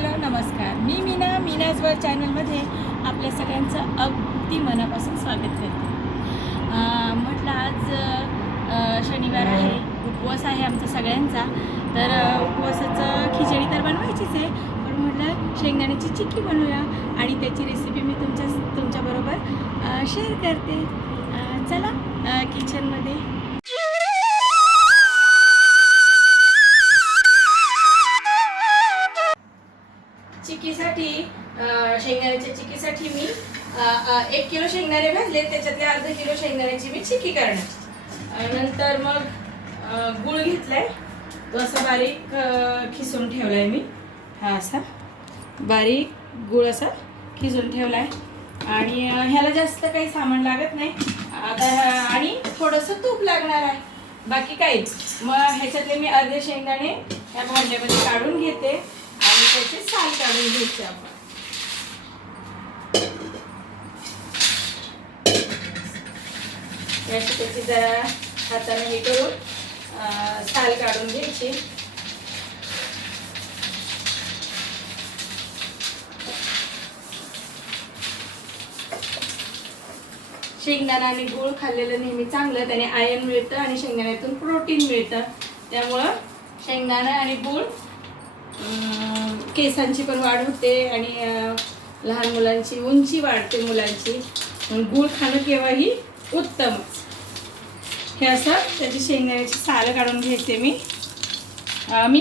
Hello नमस्कार, मी मीनाज world चॅनलमध्ये आपल्या सगळ्यांचं अगदी मनापासून स्वागत करते. म्हटलं आज शनिवार आहे, उपवास आहे आमचा सगळ्यांचा. तर उपवासाचं खिचडी तर बनवायचीच आहे, पण म्हटलं शेंगदाण्याची चिक्की बनवूया आणि त्याची रेसिपी मी तुमच्याबरोबर शेअर करते. चला किचनमध्ये. चिक्कीसाठी शेंगदाण्याच्या चिक्कीसाठी मी 1 किलो शेंगदाणे भाजले, त्याच्यातले अर्धा किलो शेंगदाण्याची मी चिक्की करणार. नंतर मग गूळ घेतलाय, तो असा बारीक खिसून ठेवलाय मी. हा असा बारीक गूळ असा खिसून ठेवलाय आणि ह्याला जास्त काही सामान लागत नाही आता, आणि थोडंसं तूप लागणार आहे, बाकी काहीच. मग ह्याच्यातले मी अर्धे शेंगदाणे ह्या भांड्यामध्ये काढून घेते आणि त्याचे साल काढून घ्यायचे आपण. त्याची जरा हाताने हे करून साल काढून घ्यायचे. शेंगदाणा आणि गूळ खाल्लेलं नेहमी चांगलं, त्याने आयर्न मिळतं आणि शेंगदाण्यातून प्रोटीन मिळतं. त्यामुळं शेंगदाणा आणि गूळ केसांची पण वाढ होते आणि लहान मुलांची उंची वाढते मुलांची. गूळ खाणं केव्हाही उत्तमच. हे असं त्याची शेंगदाण्याची सालं काढून घेते मी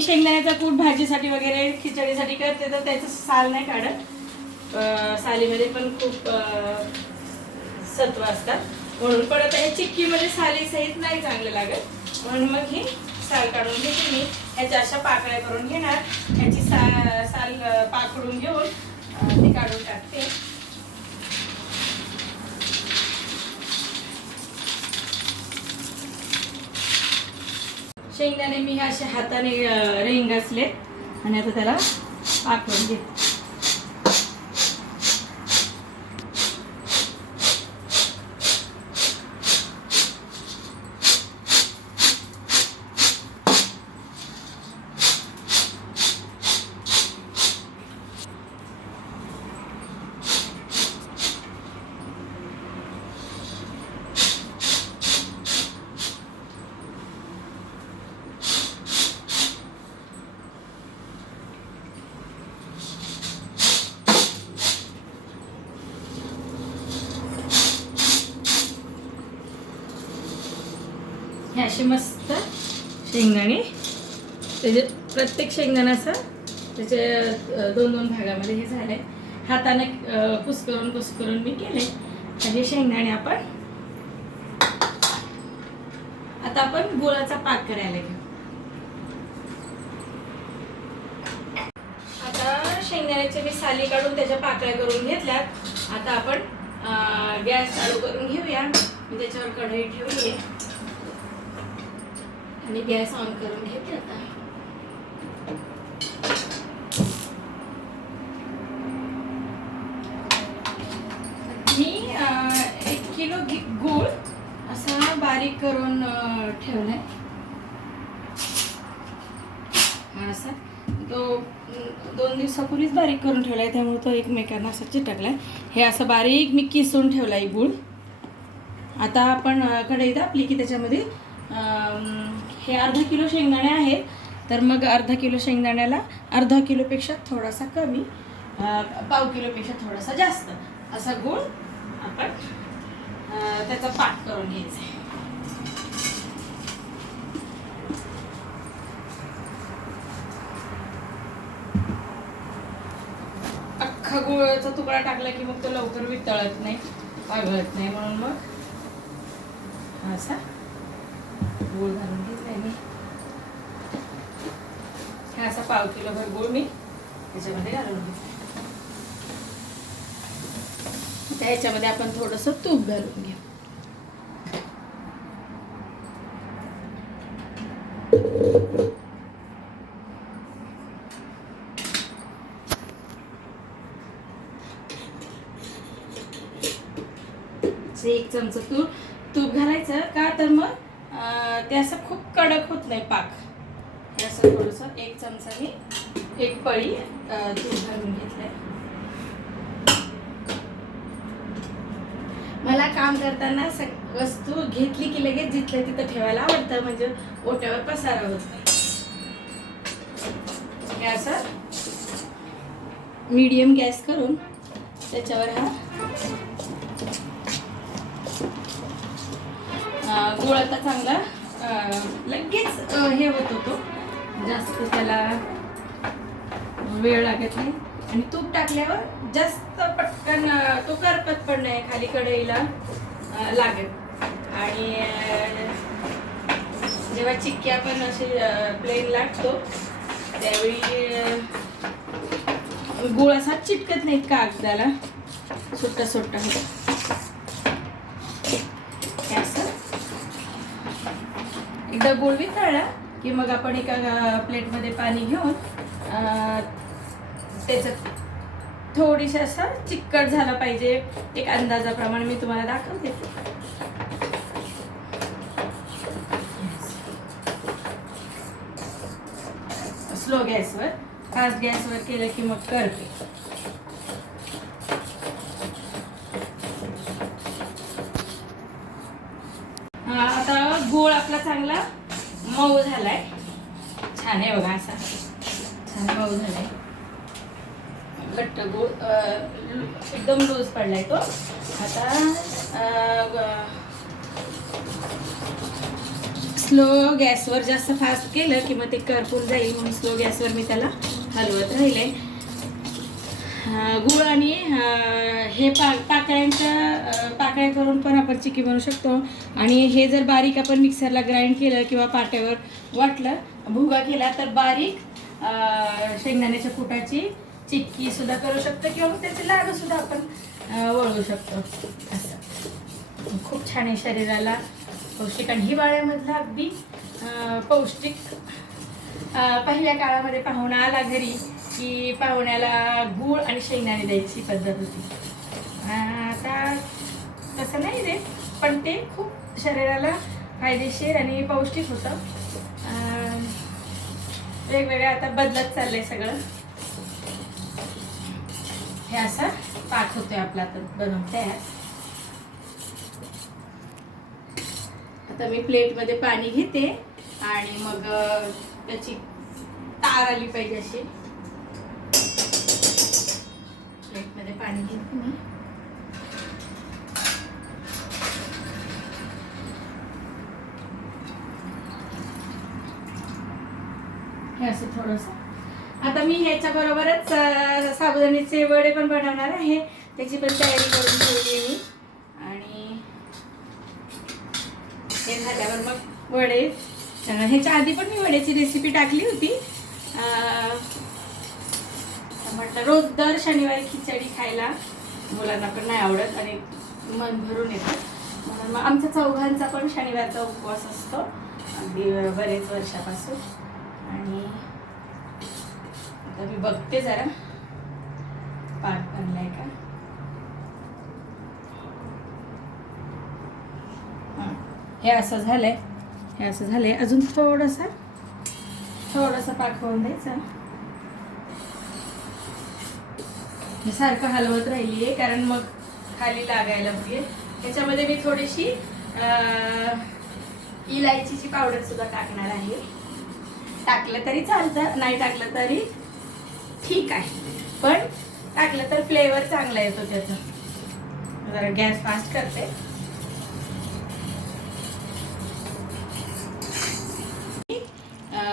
शेंगदाण्याचा कूट भाजीसाठी वगैरे खिचडीसाठी करते, तर त्याचं साल नाही काढत. सालीमध्ये पण खूप सत्व असतात, म्हणून पण आता हे चिक्कीमध्ये साली सहित नाही चांगलं लागत, म्हणून मग ही साल काढून घेते मी. ह्याच्या अशा पाकळ्या करून घेणार, ह्याची साल पाकडून घेऊन ती काढून टाकते. शेंगदाणे मी असे हाताने रेंगासले आणि आता त्याला पाकडून घेते. हे असे मस्त शेंगदाणे, त्याचे प्रत्येक शेंगदाणा असं त्याचे 2-2 भागामध्ये हे झाले. हाताने कुस्करून मी केले. हे शेंगदाणे आता आपण गुळाचा पाक करायला घेऊ. आता शेंगदाण्याचे मी साली काढून त्याच्या पाकळ्या करून घेतल्यात. आता आपण गॅस चालू करून घेऊया. मी त्याच्यावर कढई ठेवली आणि गॅस ऑन करून घेते. आता मी 1 किलो गूळ असा बारीक करून ठेवलाय. असा तो 2 दिवसापूर्वीच बारीक करून ठेवलाय, त्यामुळे तो एकमेकांना असं चिटकलाय. हे असं बारीक मी किसून ठेवलाय गूळ. आता आपण कढई तापली की त्याच्यामध्ये हे अर्धा किलो शेंगदाणे आहेत, तर मग अर्धा किलो शेंगदाण्याला अर्धा किलोपेक्षा थोडासा कमी, पाव किलोपेक्षा थोडासा जास्त असा गूळ आपण त्याचा पाक करून घ्यायचा आहे. अख्खा गुळाचा तुकडा टाकला की मग तो लवकर वितळत नाही, पागळत नाही, म्हणून मग असा गूळ घालून घेतलाय मी. हा असा पाव किलोभर गूळ मी त्याच्यामध्ये घालून घेतला. त्याच्यामध्ये आपण थोडंसं तूप घालून घेऊ. एक चमचा तूप घालायचं का, तर मग ते असं खूप कडक होत नाही पाक. असं थोडंसं 1 चमचा मी एक पळी तूप घालून घेतलंय. मला काम करताना वस्तू घेतली की लगेच जिथल्या तिथं ठेवायला आवडतं, म्हणजे ओट्यावर पसारा होत नाही. हे असं मीडियम गॅस करून त्याच्यावर हा गुळ आता चांगला लगेच हे होत होतो, जास्त त्याला वेळ लागत नाही. आणि तूप टाकल्यावर जास्त पटकन तो करपत पण नाही, खाली कढईला लागत. आणि जेव्हा चिक्की आपण अशी प्लेन लाटतो त्यावेळी गुळ असा चिटकत नाही कागदाला, सुट्टा सुट्टा होतो. असं एकदा गुळ वितळला की मग आपण एका प्लेटमध्ये पाणी घेऊन त्याच्यात थोडीशी असं चिकट झालं पाहिजे, एक अंदाजाप्रमाणे मी तुम्हाला दाखवते. स्लो गॅसवर, फास्ट गॅसवर केलं की मग करते. आता गोळ आपला चांगला मऊ झालाय, छान आहे बघा, असा छान मऊ झालाय. घट्ट गोळ एकदम लूज पडलाय तो. आता स्लो गॅसवर, जास्त फास्ट केलं की मग ते करपून जाईल, म्हणून स्लो गॅसवर मी त्याला हलवत राहिले. गुळ आणि हे पाकळ्या करून पण आपण चिक्की बनवू शकतो. आणि हे जर बारीक आपण मिक्सरला ग्राइंड केलं किंवा पाट्यावर वाटलं, भुगा केला, तर बारीक शेंगदाण्याच्या कुटाची चिक्की सुद्धा करू शकतो, किंवा मग त्याचे लाडू सुद्धा आपण वळवू शकतो. असं खूप छान आहे, शरीराला पौष्टिक. आणि हिवाळ्यामधलं अगदी पौष्टिक. पहिल्या काळामध्ये पाहुणा आला घरी की पाहुण्याला गूळ आणि शेंगदाणे द्यायची पद्धत होती. आता तसं नाही रे, पण ते खूप शरीराला फायदेशीर आणि पौष्टिक होतं. वेगवेगळं आता बदलत चाललंय सगळं. हे असं पाक होतोय आपला आता बनवते. आता मी प्लेटमध्ये पाणी घेते आणि मग त्याची तार आली पाहिजे अशी प्लेटमध्ये पाणी घेते मी. हे असं थोडंसं. आता मी ह्याच्या बरोबरच साबुदाण्याचे वडे पण बनवणार आहे, त्याची पण तयारी करून ठेवली मी. आणि हे झाल्यावर मग वडे, ह्याच्या आधी पण मी वड्याची रेसिपी टाकली होती. म्हटलं रोज दर शनिवारी खिचडी खायला मुलांना पण नाही आवडत आणि मन भरून येतं, म्हणून मग आमच्या चौघांचा पण शनिवारचा उपवास असतो अगदी बरेच वर्षापासून. आणि आता मी बघते जरा पाक बनलाय का. हे असं झालंय, हे असं झालंय. अजून थोडंसं पाक होऊन द्यायचं. हे सारखं हलवत राहिलीये कारण मग खाली लागायला पाहिजे. त्याच्यामध्ये मी थोडीशी इलायचीची पावडर सुद्धा टाकणार आहे. टाकलं तरी चालतं, नाही टाकलं तरी ठीक आहे, पण टाकलं तर फ्लेवर चांगला येतो त्याचा. जरा गॅस फास्ट करते.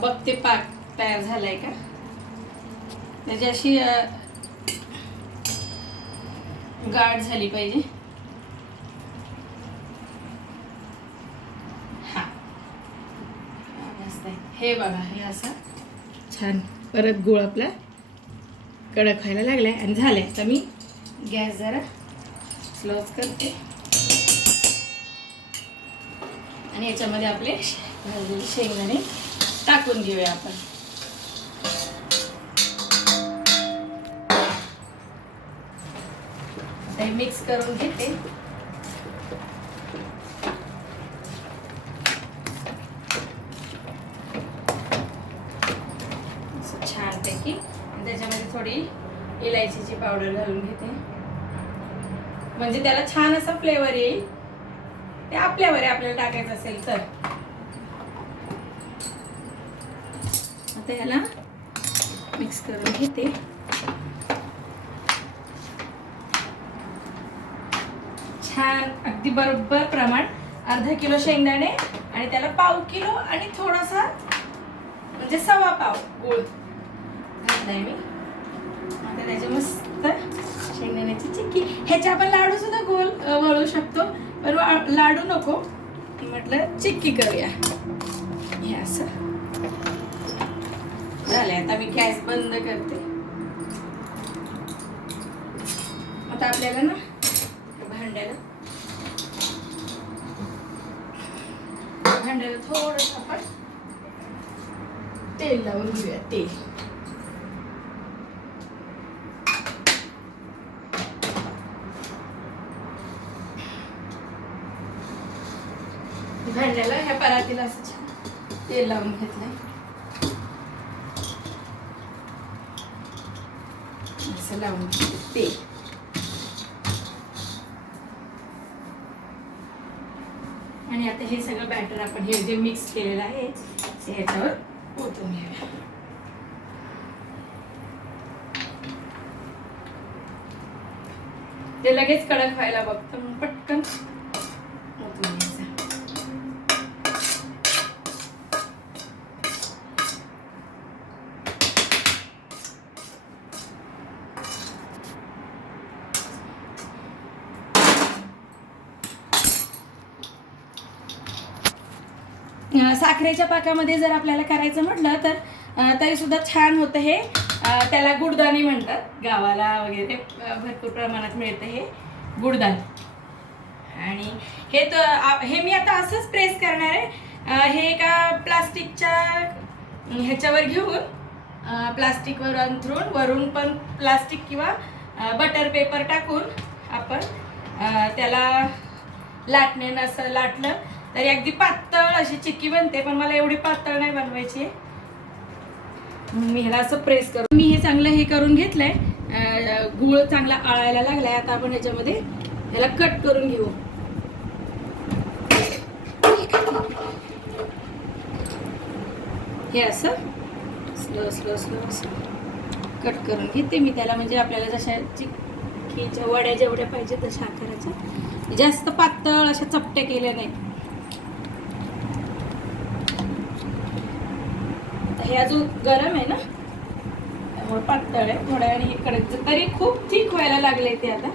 बघते पाक तयार झालाय का. त्याची अशी गाठ झाली पाहिजे. हा मस्त आहे. हे बघा, हे असं छान परत गुळ आपला कडक व्हायला लागलाय आणि झालाय. तर मी गॅस जरा स्लोच करते आणि याच्यामध्ये आपले शेंगदाणे टाकून घेऊया आपण. आता मिक्स करून घेते. छानपैकी थोडी इलायचीची पावडर घालून घेते, म्हणजे त्याला छान असा फ्लेवर येईल. ते आपल्यावर आहे, आपल्याला टाकायचं असेल तर. आता याला मिक्स करून घेते. छान अगदी बरोबर प्रमाण, अर्धा किलो शेंगदाणे आणि त्याला पाव किलो आणि थोडासा म्हणजे सवा पाव गूळ घातलाय मी. आता त्याच्या मस्त शेंगदाण्याची चिक्की. ह्याच्या आपण लाडू सुद्धा गोल वळू शकतो, पण लाडू नको म्हटलं चिक्की करूया. हे असं झालंय. आता मी गॅस बंद करते. आता आपल्याला ना भांड्याला थोडस आपण तेल लावून घेऊया. तेल भांड्याला ह्या परातीला असं छान तेल लावून घेतलंय. असं लावून तेल. आणि आता हे सगळं बॅटर आपण हे जे मिक्स केलेलं आहे ते ह्याच्यावर ओतून घेऊया. ते लगेच कडक व्हायला बघतं, मग पटकन ओतून घ्यायचं. साखरेच्या पाकामध्ये जर आपल्याला करायचं म्हटलं तर तरी सुद्धा छान होतं हे. त्याला गुडदाणी म्हणतात गावाला वगैरे, भरपूर प्रमाणात मिळतं हे गुडदाण. आणि हे मी आता असंच प्रेस करणार आहे. हे एका प्लास्टिकच्या ह्याच्यावर घेऊन प्लास्टिकवर अंथरून वरून पण प्लास्टिक किंवा बटर पेपर टाकून आपण त्याला लाटण्यानं असं लाटलं तरी अगदी पातळ अशी चिक्की बनते. पण मला एवढी पातळ नाही बनवायची आहे. मी ह्याला असं प्रेस करून मी हे चांगलं हे करून घेतलंय. गूळ चांगला आळायला लागलाय. आता आपण ह्याच्यामध्ये ह्याला कट करून घेऊ. हे असं स्लो स्लो स्लो असं कट करून घेते मी त्याला, म्हणजे आपल्याला जशा चिक्कीच्या वड्या जेवढ्या पाहिजे तशा आकाराच्या. जास्त पातळ अशा चपट्या केल्या नाही. हे अजून गरम आहे ना, त्यामुळे पातळ आहे. थोड्या वेळाने हे कडक, तरी खूप थिक व्हायला लागले ते आता.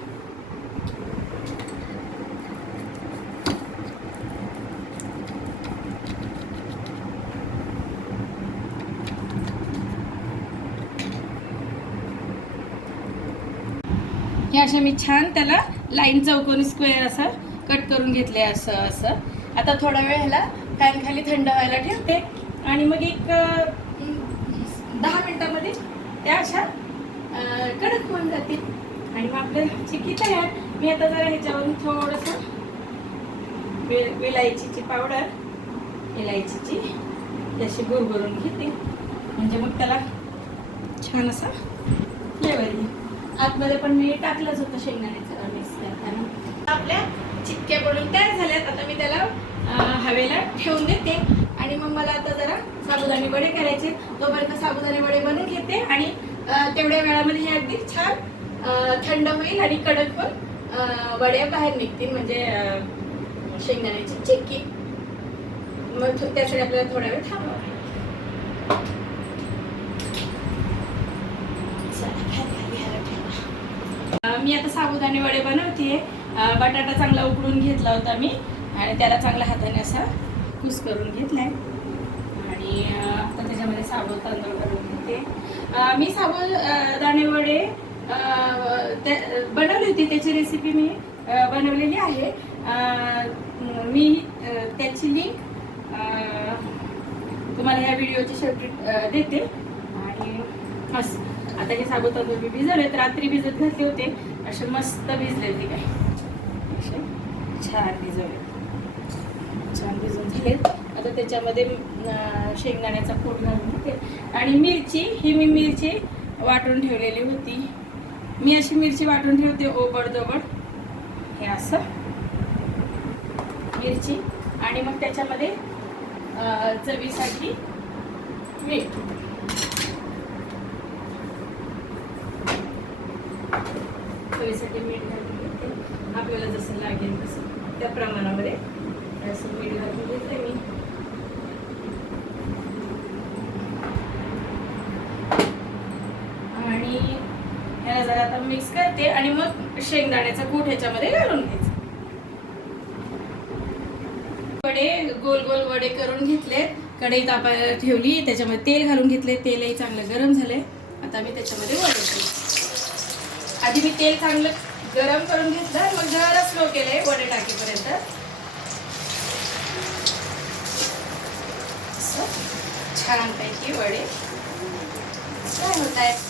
हे अशा मी छान त्याला लाईन चौकोनी स्क्वेअर असं कट करून घेतले. असं असं आता थोडा वेळ ह्याला फॅन खाली थंड व्हायला ठेवते आणि मग एक 10 मिनिटांमध्ये त्या अशा कडक होऊन जातील आणि मग आपलं चिक्की तयार. मी आता जरा ह्याच्यावरून थोडंसं विलायचीची पावडर, इलायचीची अशी गुरगुरून घेते, म्हणजे मग त्याला छान असा फ्लेवर येईल. आतमध्ये पण मी टाकलंच होतं शेंगदाण्याचं मिक्स करताना. आपल्या चिक्क्या बनवून तयार झाल्यात. आता मी त्याला हवेला ठेवून देते आणि मग मला आता जरा साबुदाणे वडे करायचे. तोपर्यंत साबुदाणे वडे बनवून घेते आणि तेवढ्या वेळामध्ये हे अगदी छान थंड होईल आणि कडक पण वड्या बाहेर निघतील, म्हणजे शेंगदाण्याची चिक्की. मग त्यासाठी आपल्याला थोडा वेळ थांबावं. मी आता साबुदाणे वडे बनवते. बटाटा चांगला उकडून घेतला होता मी आणि त्याला चांगल्या हाताने असा कुस करून घेतलाय आणि आता त्याच्यामध्ये साबू तांदूळ घालून घेते. मी साबुदाणे वडे बनवली होती, त्याची रेसिपी मी बनवलेली आहे. मी त्याची लिंक तुम्हाला या व्हिडिओची शेवटी देते. आणि असं आता हे साबू तांदूळ मी भिजवलेत, रात्री भिजत घातले होते. असे मस्त भिजले ते, काय असे छान भिजवले, छान भिजून झाले. आता त्याच्यामध्ये शेंगदाण्याचा कूट घालून घेते आणि मिरची, ही मी मिरची वाटून ठेवलेली होती. मी अशी मिरची वाटून ठेवते ओबडधोबड. हे असं मिरची आणि मग त्याच्यामध्ये चवीसाठी मीठ. चवीसाठी मीठ घालून घेते. आपल्याला जसं लागेल तसं त्या प्रमाणामध्ये असं मीठ घालून घेते मी. आणि ह्याला जरा आता मिक्स करते आणि मग शेंगदाण्याचा कूट ह्याच्यामध्ये घालून घ्यायचं. वडे गोल गोल वडे करून घेतले. कढई तापायला ठेवली, त्याच्यामध्ये तेल घालून घेतले. तेलही चांगलं गरम झालंय. आता मी त्याच्यामध्ये वडे घालते. आधी मी तेल चांगलं गरम करून घेतलं, मग जरा स्लो केलंय वडे टाकेपर्यंत. छानपैकी वडे काय होत आहेत.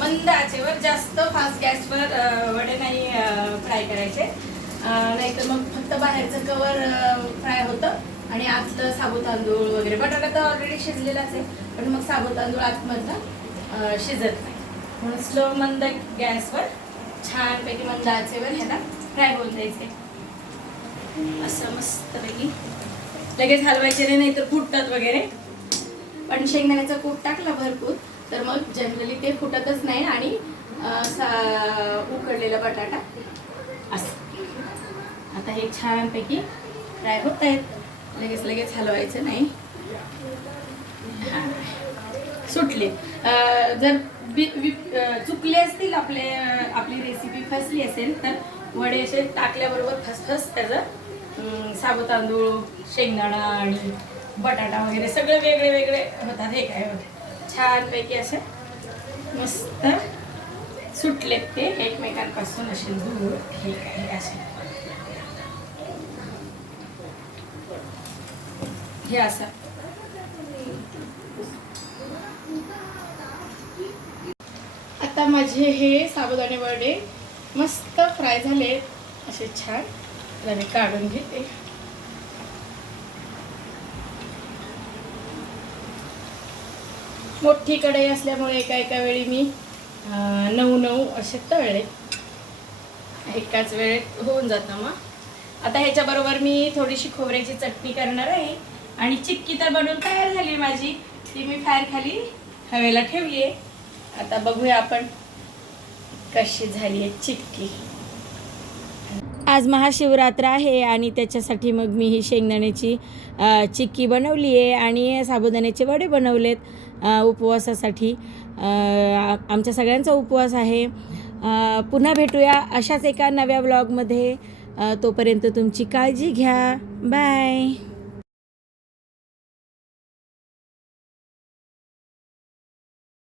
मंद आचेवर, जास्त फास्ट गॅसवर वडे नाही फ्राय करायचे, नाहीतर मग फक्त बाहेरचं कवर फ्राय होतं आणि आतलं साबुत तांदूळ वगैरे. बटाटा तर ऑलरेडी शिजलेलाच आहे, पण मग साबुत तांदूळ आतमधलं शिजत नाही. म्हणून स्लो मंद गॅसवर छानपैकी मंद आचेवर ह्याला फ्राय होऊन द्यायचे. असं मस्तपैकी. लगेच हलवायचे नाही तर फुटतात वगैरे. पण शेंगदाण्याचा कूट टाकला भरपूर तर मग जनरली ते फुटतच नाही आणि उकडलेला बटाटा असं. आता हे छानपैकी फ्राय होत आहेत. लगेच हलवायचं नाही. सुटले. जर चुकले असतील, आपली रेसिपी फसली असेल तर वडे असे टाकल्याबरोबर फसफस त्याचं साबुत तांदूळ, शेंगदाणा आणि बटाटा वगैरे सगळे वेगळे वेगळे होतात. हे काय होते छानपैकी असे मस्त सुटलेत ते एकमेकांपासून असे दूर. हे काय असे हे असं. आता माझे हे साबुदाणे वडे मस्त फ्राय झाले असे छान. मी काढून घेते. मोठी कढई असल्यामुळे एका वेळी मी 9 असे तळले. एकाच वेळेत होऊन जातं. मग आता ह्याच्याबरोबर मी थोडीशी खोबऱ्याची चटणी करणार आहे. आणि चिक्की तर बनवून तयार झाली माझी. ती मी फायर खाली हवेला ठेवली आहे. आता बघूया आपण कशी झाली आहे चिक्की. आज महाशिवरात्र आहे आणि त्याच्यासाठी मग मी ही शेंगदाण्याची चिक्की बनवली आहे आणि साबुदाण्याचे वडे बनवलेत उपवासासाठी. आमच्या सगळ्यांचा उपवास आहे. पुन्हा भेटूया अशाच एका नव्या व्लॉगमध्ये. तोपर्यंत तुमची काळजी घ्या. बाय.